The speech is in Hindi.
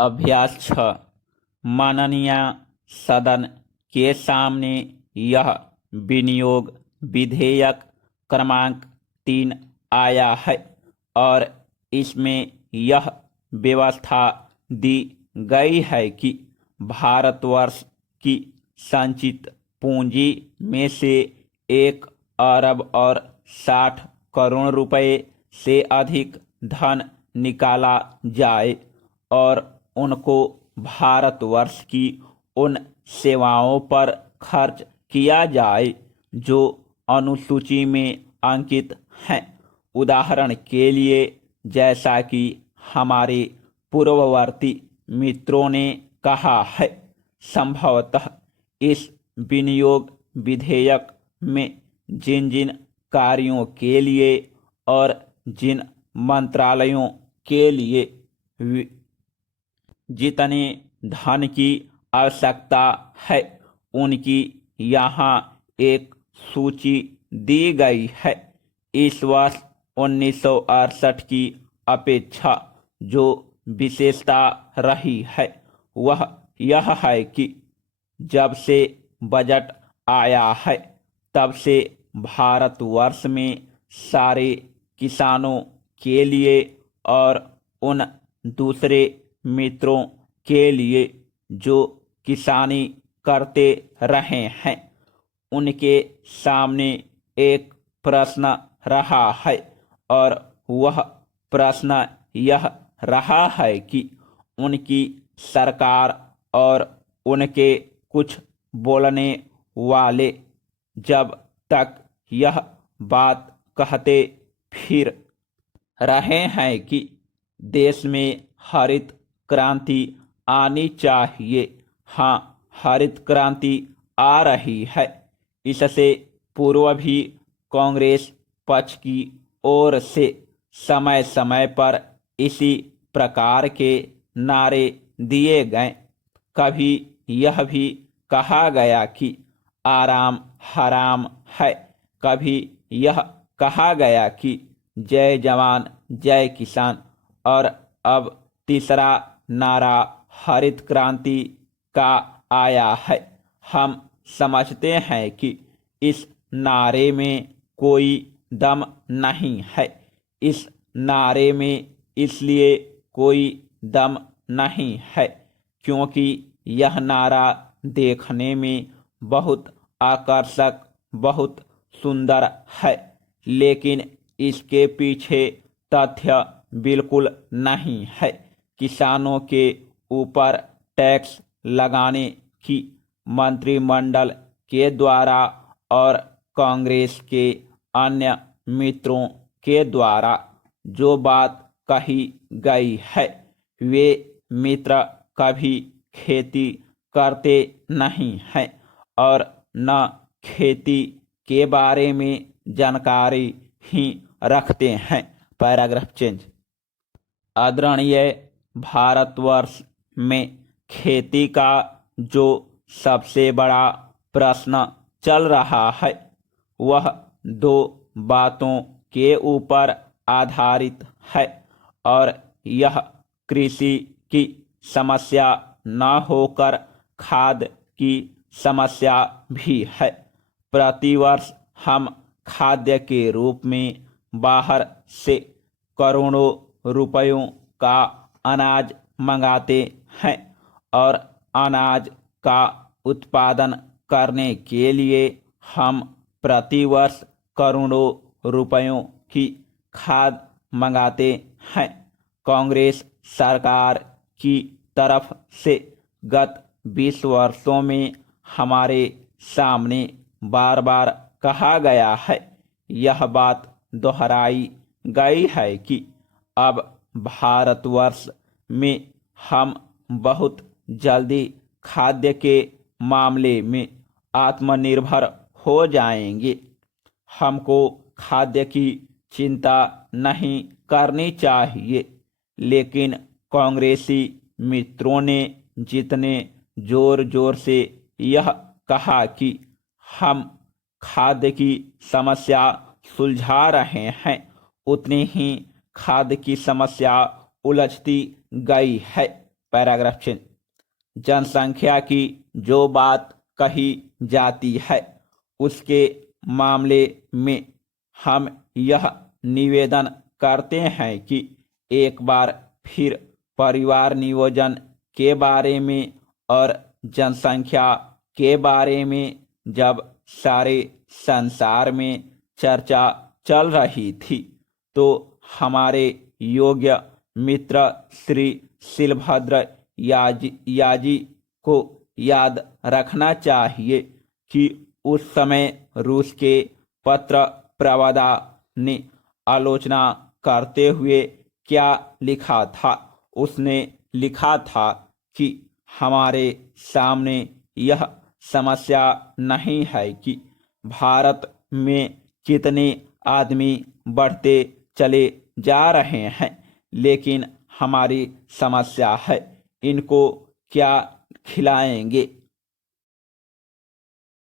अभ्यास 6। माननीय सदन के सामने यह विनियोग विधेयक क्रमांक 3 आया है और इसमें यह व्यवस्था दी गई है कि भारतवर्ष की संचित पूंजी में से 1 अरब और 60 करोड़ रुपए से अधिक धन निकाला जाए और उनको भारतवर्ष की उन सेवाओं पर खर्च किया जाए जो अनुसूची में अंकित हैं। उदाहरण के लिए, जैसा कि हमारे पूर्ववर्ती मित्रों ने कहा है, संभवतः इस विनियोग विधेयक में जिन जिन कार्यों के लिए और जिन मंत्रालयों के लिए जितने धन की आवश्यकता है उनकी यहाँ एक सूची दी गई है। इस वर्ष 1968 की अपेक्षा जो विशेषता रही है वह यह है कि जब से बजट आया है तब से भारतवर्ष में सारे किसानों के लिए और उन दूसरे मित्रों के लिए जो किसानी करते रहे हैं उनके सामने एक प्रश्न रहा है और वह प्रश्न यह रहा है कि उनकी सरकार और उनके कुछ बोलने वाले जब तक यह बात कहते फिर रहे हैं कि देश में हरित क्रांति आनी चाहिए। हाँ, हरित क्रांति आ रही है। इससे पूर्व भी कांग्रेस पक्ष की ओर से समय समय पर इसी प्रकार के नारे दिए गए। कभी यह भी कहा गया कि आराम हराम है, कभी यह कहा गया कि जय जवान जय किसान, और अब तीसरा नारा हरित क्रांति का आया है। हम समझते हैं कि इस नारे में कोई दम नहीं है। इस नारे में इसलिए कोई दम नहीं है क्योंकि यह नारा देखने में बहुत आकर्षक, बहुत सुंदर है, लेकिन इसके पीछे तथ्य बिल्कुल नहीं है। किसानों के ऊपर टैक्स लगाने की मंत्रिमंडल के द्वारा और कांग्रेस के अन्य मित्रों के द्वारा जो बात कही गई है, वे मित्र कभी खेती करते नहीं हैं और न खेती के बारे में जानकारी ही रखते हैं। Paragraph change. आदरणीय, भारतवर्ष में खेती का जो सबसे बड़ा प्रश्न चल रहा है वह दो बातों के ऊपर आधारित है और यह कृषि की समस्या न होकर खाद की समस्या भी है। प्रतिवर्ष हम खाद्य के रूप में बाहर से करोड़ों रुपयों का अनाज मंगाते हैं और अनाज का उत्पादन करने के लिए हम प्रतिवर्ष करोड़ों रुपयों की खाद मंगाते हैं। कांग्रेस सरकार की तरफ से गत 20 वर्षों में हमारे सामने बार बार कहा गया है, यह बात दोहराई गई है कि अब भारतवर्ष में हम बहुत जल्दी खाद्य के मामले में आत्मनिर्भर हो जाएंगे। हमको खाद्य की चिंता नहीं करनी चाहिए, लेकिन कांग्रेसी मित्रों ने जितने जोर जोर से यह कहा कि हम खाद्य की समस्या सुलझा रहे हैं, उतनी ही खाद्य की समस्या उलझती गई है। Paragraph change. जनसंख्या की जो बात कही जाती है उसके मामले में हम यह निवेदन करते हैं कि एक बार फिर परिवार नियोजन के बारे में और जनसंख्या के बारे में जब सारे संसार में चर्चा चल रही थी तो हमारे योग्य मित्र श्री शिलभद्र याजी को याद रखना चाहिए कि उस समय रूस के पत्र प्रवक्ता ने आलोचना करते हुए क्या लिखा था। उसने लिखा था कि हमारे सामने यह समस्या नहीं है कि भारत में कितने आदमी बढ़ते चले जा रहे हैं, लेकिन हमारी समस्या है इनको क्या खिलाएंगे।